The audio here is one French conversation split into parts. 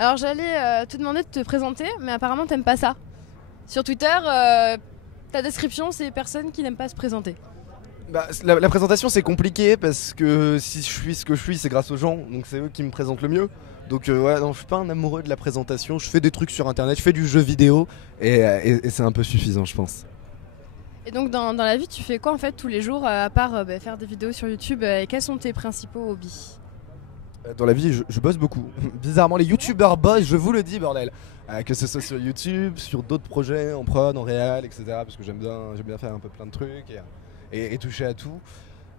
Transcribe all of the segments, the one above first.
Alors j'allais te demander de te présenter, mais apparemment t'aimes pas ça. Sur Twitter, ta description c'est personne qui n'aime pas se présenter. Bah, la présentation c'est compliqué parce que si je suis ce que je suis c'est grâce aux gens, donc c'est eux qui me présentent le mieux. Donc ouais, non, je suis pas un amoureux de la présentation, je fais des trucs sur internet, je fais du jeu vidéo et c'est un peu suffisant je pense. Et donc dans la vie tu fais quoi en fait tous les jours à part faire des vidéos sur YouTube et quels sont tes principaux hobbies? Dans la vie je bosse beaucoup. Bizarrement les youtubeurs bossent, je vous le dis bordel. Que ce soit sur YouTube, sur d'autres projets, en prod, en réal, etc. Parce que j'aime bien faire un peu plein de trucs et toucher à tout.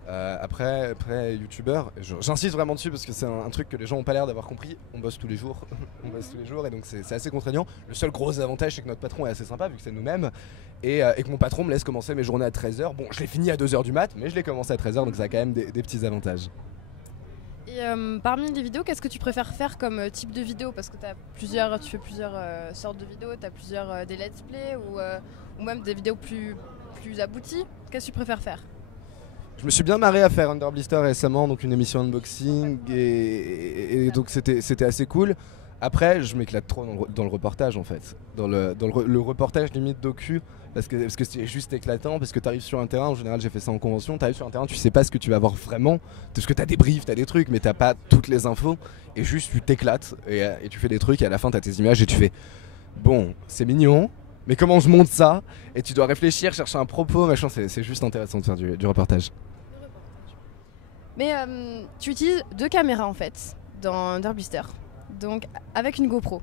Après youtubeur, j'insiste vraiment dessus parce que c'est un truc que les gens n'ont pas l'air d'avoir compris. On bosse tous les jours, on bosse tous les jours et donc c'est assez contraignant. Le seul gros avantage c'est que notre patron est assez sympa vu que c'est nous-mêmes et que mon patron me laisse commencer mes journées à 13h. Bon, je l'ai fini à 2h du mat, mais je l'ai commencé à 13h donc ça a quand même des petits avantages. Et parmi les vidéos, qu'est-ce que tu préfères faire comme type de vidéo? Parce que tu fais plusieurs sortes de vidéos, tu as plusieurs des let's play ou même des vidéos plus abouties. Qu'est-ce que tu préfères faire? Je me suis bien marré à faire Under Blister récemment, donc une émission unboxing et donc c'était assez cool. Après, je m'éclate trop dans le reportage en fait, dans le reportage limite docu, parce que c'est juste éclatant, parce que tu arrives sur un terrain, en général j'ai fait ça en convention, tu arrives sur un terrain, tu sais pas ce que tu vas voir vraiment, parce que tu as des briefs, tu as des trucs, mais t'as pas toutes les infos, et juste tu t'éclates, et tu fais des trucs, et à la fin tu as tes images, et tu fais, bon, c'est mignon, mais comment je monte ça? Et tu dois réfléchir, chercher un propos, machin, c'est juste intéressant de faire du reportage. Mais tu utilises deux caméras en fait dans Underblister, donc avec une GoPro.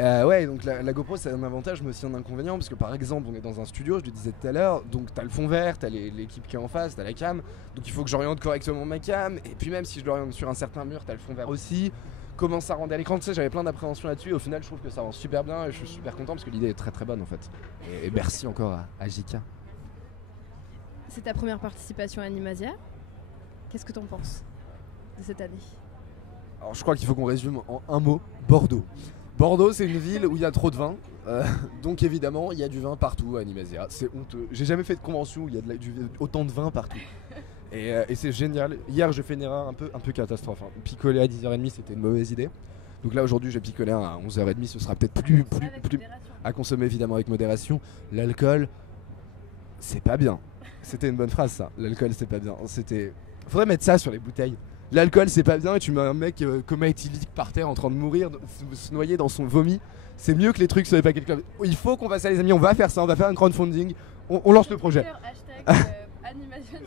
Ouais, donc la GoPro c'est un avantage mais aussi un inconvénient parce que par exemple on est dans un studio, je le disais tout à l'heure, donc t'as le fond vert, t'as l'équipe qui est en face, t'as la cam, donc il faut que j'oriente correctement ma cam, et puis même si je l'oriente sur un certain mur, t'as le fond vert aussi. Comment ça rendait à l'écran, tu sais, j'avais plein d'appréhensions là-dessus et au final je trouve que ça rend super bien et je suis super content parce que l'idée est très très bonne en fait. Et merci encore à Jika. C'est ta première participation à Animasia. Qu'est-ce que t'en penses de cette année? Alors je crois qu'il faut qu'on résume en un mot, Bordeaux. Bordeaux c'est une ville où il y a trop de vin, donc évidemment il y a du vin partout à Animasia, c'est honteux. J'ai jamais fait de convention où il y a autant de vin partout. Et c'est génial. Hier j'ai fait une erreur un peu catastrophe, hein. Picoler à 10h30 c'était une mauvaise idée. Donc là aujourd'hui j'ai picolé à 11h30, ce sera peut-être plus à consommer évidemment avec modération. L'alcool, c'est pas bien. C'était une bonne phrase ça, l'alcool c'est pas bien. Faudrait mettre ça sur les bouteilles. L'alcool c'est pas bien et tu mets un mec coma éthylique par terre en train de mourir, se noyer dans son vomi. C'est mieux que les trucs sur les paquets de clubs. Il faut qu'on fasse ça les amis, on va faire ça, on va faire un crowdfunding, on lance le projet. Animation